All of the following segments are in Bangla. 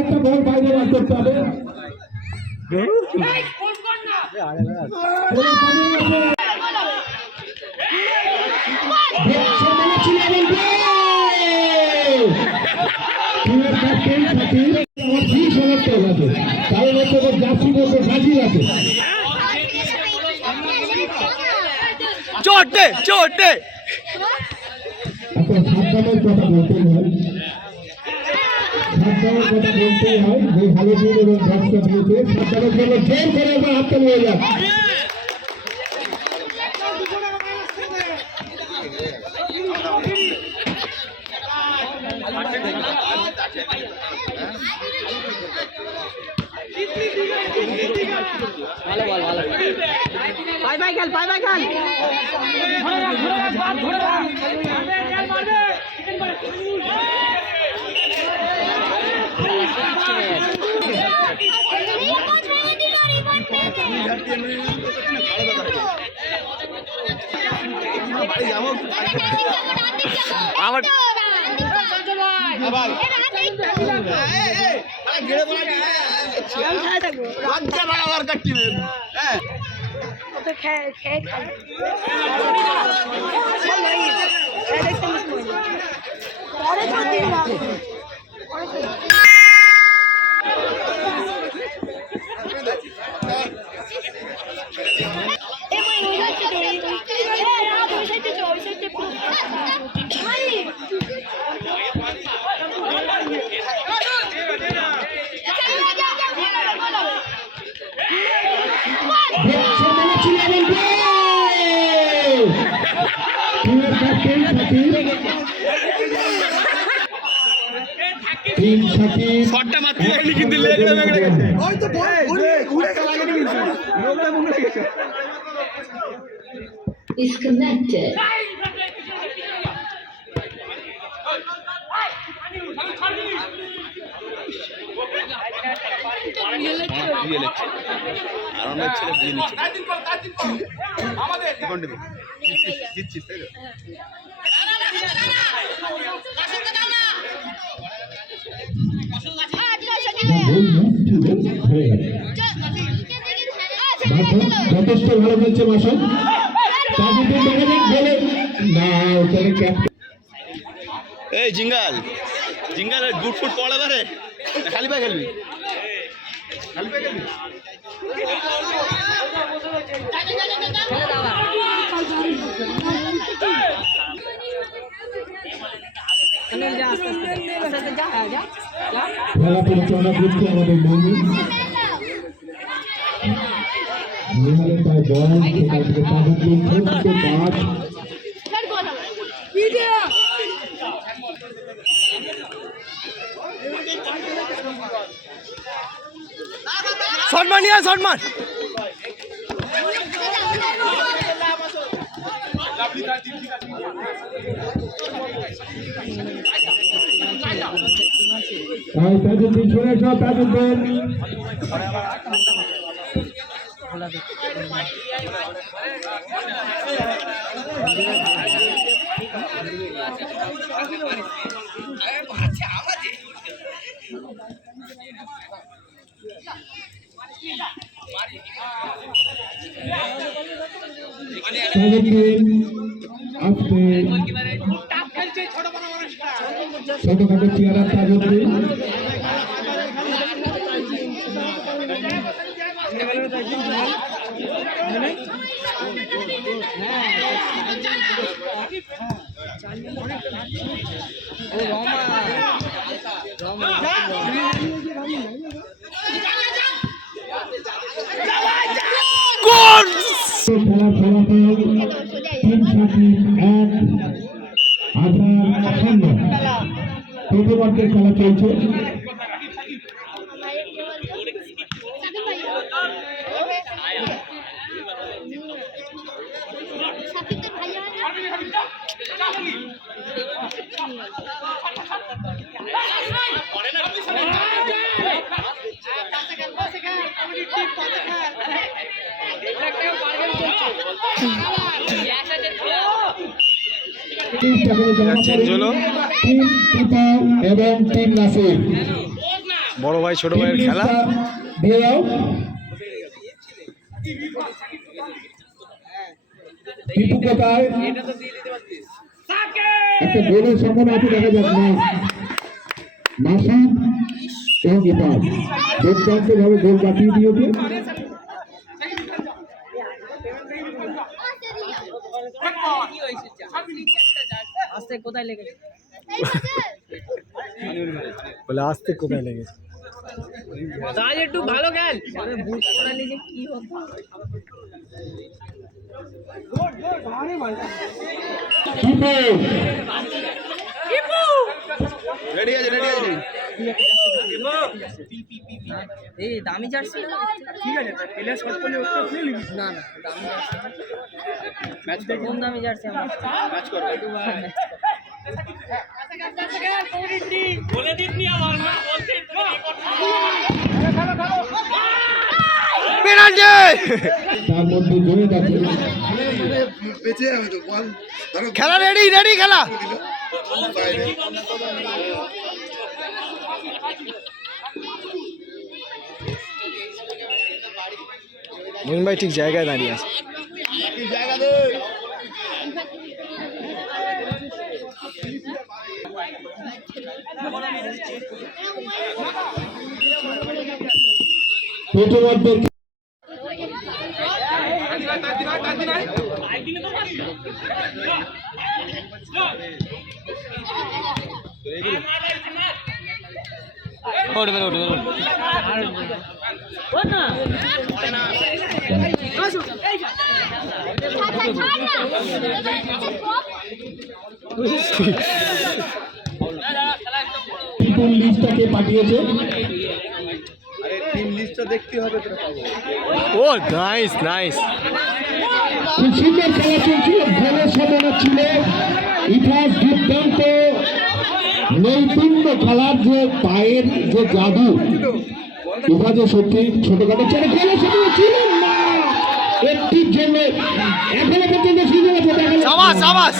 একটা বল বাইরে বার করতে হবে। কারণ হচ্ছে জার্সি বলতে সাজিয়ে আছে। চোটে চোটে এখন সাবধানের কথা বলতেই হয়, সাবধানের কথা বলতেই হয় যে হলুদ এবং ঘাসটা দিয়েছে সাবধানের জন্য জোর করে আমরা হাতটা নিয়ে যান। ভালো বল ভালো বাই বাই খেল বাই বাই খেল আমার শটটা মারতে লাগলি কিন্তু লেগড়ে মেগড়ে গেছে ওই তো বল ঘুরে লাগেনি কিন্তু লোকটা মুখে গেছে is connected আর আমরা ছেলে দিয়ে নিচ্ছি আমাদের জিতছিস তাই তো যথেষ্ট ভালো খেলছে মাসুদ। এই জিঙ্গাল জিঙ্গাল গুড ফুট পড়ে ধরে খালি পায়ে খেলবি খালি পায়ে খেলবি খেলা পরিচালনা করছে আমাদের নেহালের পায়ে বল সেখান থেকে পাঁচ শটমান নিয়ে শটমান তাজুদ্দিন চলে এসো তাজুদ্দিন ছোটখাটো চেয়ারা তাজুদ্দিন খেলার ফলাফল 3-1 প্রথমার্ধের খেলা চলছে। চেঞ্জ হলো। টিম কিপার এবং টিম নাসির বড় ভাই ছোট ভাইয়ের খেলা। দিয়ে দাও। টিপু কোথায়? একটা গোলের সম্ভাবনা আছে, দেখা যাক না। মাসুদ এবং কিপার দুর্দান্ত ভাবে গোল কাটিয়ে দিয়েছে। কোথায় লেগেছে? বলে আসতে কোথায় লেগেছে? তাই একটু ভালো খেল। বুট পরা নিয়ে কি হতো? রেডি আছে, রেডি আছে। এই দামি জার্সি ঠিক আছে, প্লেয়ার শর্ট করলে ওটা আপনি লিখি না না দামি জার্সি ম্যাচ কোন দামি জার্সি আমরা ম্যাচ করব। বলে দিননি আমার না বলতে তুমি কি করছো? পেনাল্টি! তার মধ্যে জড়িত আছে। খেলা রেডি, রেডি খেলা। মহিন ভাই ঠিক জায়গায় দাঁড়িয়ে আছে। প্রথমার্ধের টিপুল লিস্টটাকে পাঠিয়েছে। টিম লিস্টটা দেখতে হবে তো পাবো। ও নাইস নাইস। খুব সুন্দর খেলা চলছিল, গোলের সম্ভাবনা ছিল। ইতিহাস দুর্দান্ত নৈপুণ্য খেলার যে পায়ের যে জাদু, ইতিহাসে সত্যি ছোটখাটো ছেলে গোলের সম্ভাবনা ছিল না। একটির জন্য এখনো পর্যন্ত সুযোগ আছে। সাবাস সাবাস।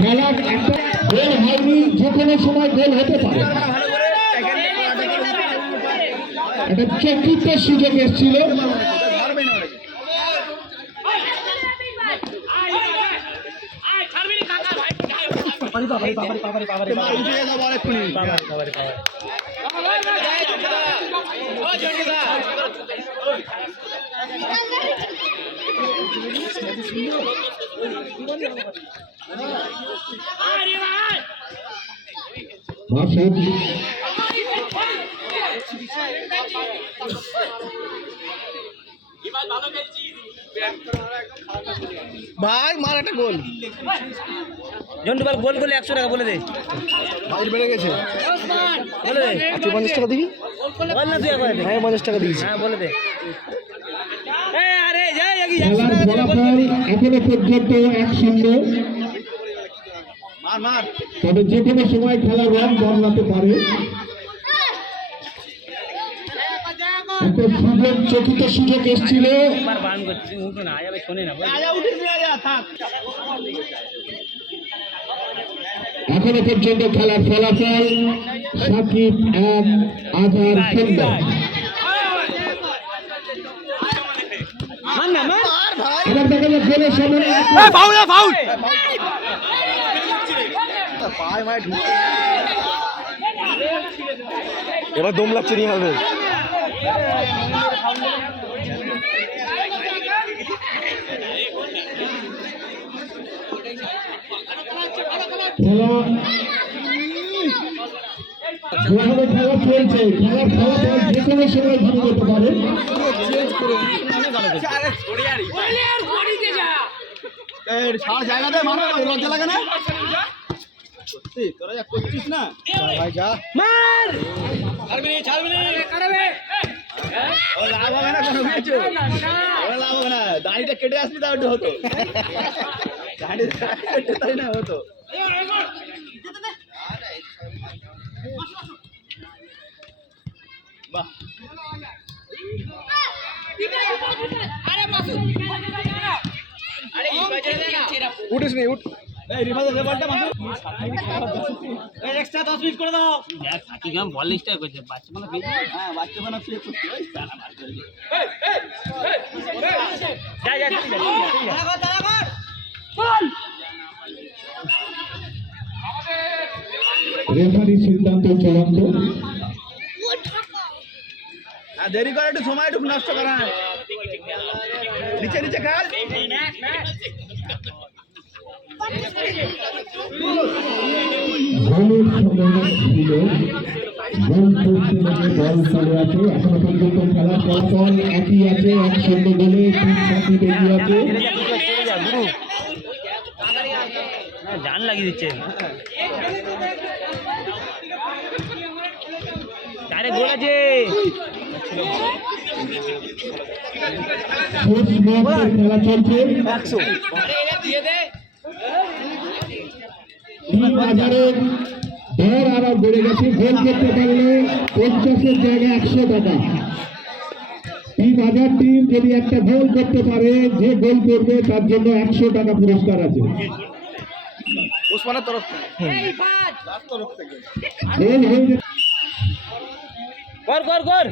খেলার একটা গোল হয়নি, যে কোনো সময় গোল হতে পারে। একটা চতুর্থ সুযোগ এসেছিল। মাসুদ ভাই মার একটা গোল। জন্টু ভাই গোল করলে 100 টাকা বলে দে। বাইরে বেড়ে গেছে। বলে দে। তুই 50 টাকা দিবি? বল না তুই একবার দে। হ্যাঁ 50 টাকা দিয়েছি। হ্যাঁ বলে দে। এই আরে যাই আগে খেলার ফলাফল এখনো পর্যন্ত 1-0। মার মার। তবে যে কোনো সময় খেলার রং বদলাতে পারে। একটা সুযোগ, চতুর্থ সুযোগ এসেছিল। একবার বারণ করছিস উঠো না আয়া ভাই শোনে না বল। আয়া উঠিস না, আয়া থাক। এখনো পর্যন্ত খেলার ফলাফল সাকিব 1, আজহার 0। মান না মান। এবার দেখা যাক গোলের সম্ভাবনা। Foul foul. পায় মায় ঢুকে। এবার দম লাগছে নি হবে। খেলা চলছে, খেলার ফলাফল যে কোনো সময় ঘুরে যেতে পারে। সারা জায়গাতে মারো, লজ্জা লাগে না? সত্যি তোরা যা করছিস না ভাই যা। মার ছাড়বি কাটাবে। ও লাভ হবে না কোনো কিছু। ও লাভ হবে না, দাড়িটা কেটে আসলি তাও একটু হতো। দাড়িটা কেটে তাই না হতো। বাহ আরে মাসুদ আরে উঠিস নি উঠ এই রিভার্স লেভেলটা মাসু এই এক্সট্রা 10 মিনিট করে দাও কি গাম বল স্টার করছে বাচ্চা মানে হ্যাঁ বাচ্চা বানা ফ্রি করতে ওই সালা মার করে যা যা রেফারির সিদ্ধান্ত চূড়ান্ত। আর দেরি করে একটু সময় একটু নষ্ট করা না নিচে নিচে খেল গোলের সময় ছিল, গোল করতে লেগে বল চলে আছে। এখনো পর্যন্ত খেলার ফলাফল একই আছে, 1-0 গোলে টিম সাকিব এগিয়ে আছে। জান লাগিয়ে দিচ্ছে ডাইরেক্ট গোল আছে শেষ ম্যাচের খেলা চলছে। 100 3,000-এর দর আরো বেড়ে গেছে। গোল করতে পারলে 50-এর জায়গায় 100 টাকা। 3,000 টিম যদি একটা গোল করতে পারে, যে গোল করবে তার জন্য 100 টাকা পুরস্কার আছে। ওসমানের তরফ থেকে গোল হয়ে গেছে। কর কর কর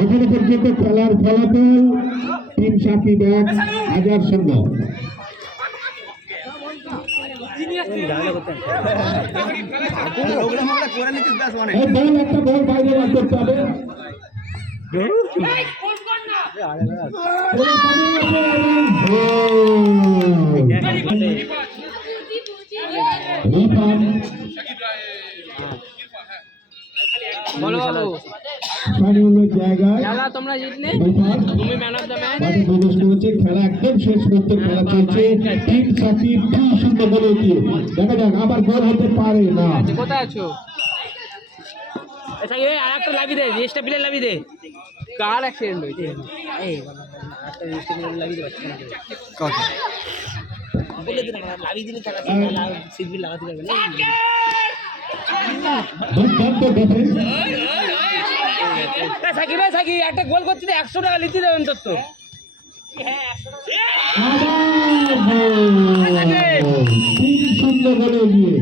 এখনো পর্যন্ত খেলার ফলাফল টিম সাকিব 1,000 ওগুলো আমরা করে নিচ্ছিস ব্যাস অনেক এই বল, একটা বল বাইরে বার করতে হবে। বলো বাবু শাহরুলের জায়গায় খেলা তোমরা জিতলে রিফাত তুমি ম্যান অফ দ্য ম্যাচ মাঠে প্রবেশ করেছে। খেলা একদম শেষ মুহূর্তের খেলা চলছে। টিম সাকিব 2-0 গোলে এগিয়ে। দেখা যাক আবার গোল হতে পারে না। কোথায় আছো আচ্ছা এই আরেকটা লাগিয়ে দে রেজিস্টার প্লেয়ার লাগিয়ে দে কার অ্যাক্সিডেন্ট হয়েছে এই আরেকটা রেজিস্টার প্লেয়ার লাগিয়ে দে বাচ্চা কাকে বলে দিন আমরা লাগিয়ে দিলে টাকা সিট বিল লাগাতে পারবে না দুর্দান্ত ডিফেন্স। সাকিব ভাই সাকিব একটা গোল করতে 100 টাকা লিখতে দেবেন তোর তো আবার গোল। 3-0 গোলে এগিয়ে।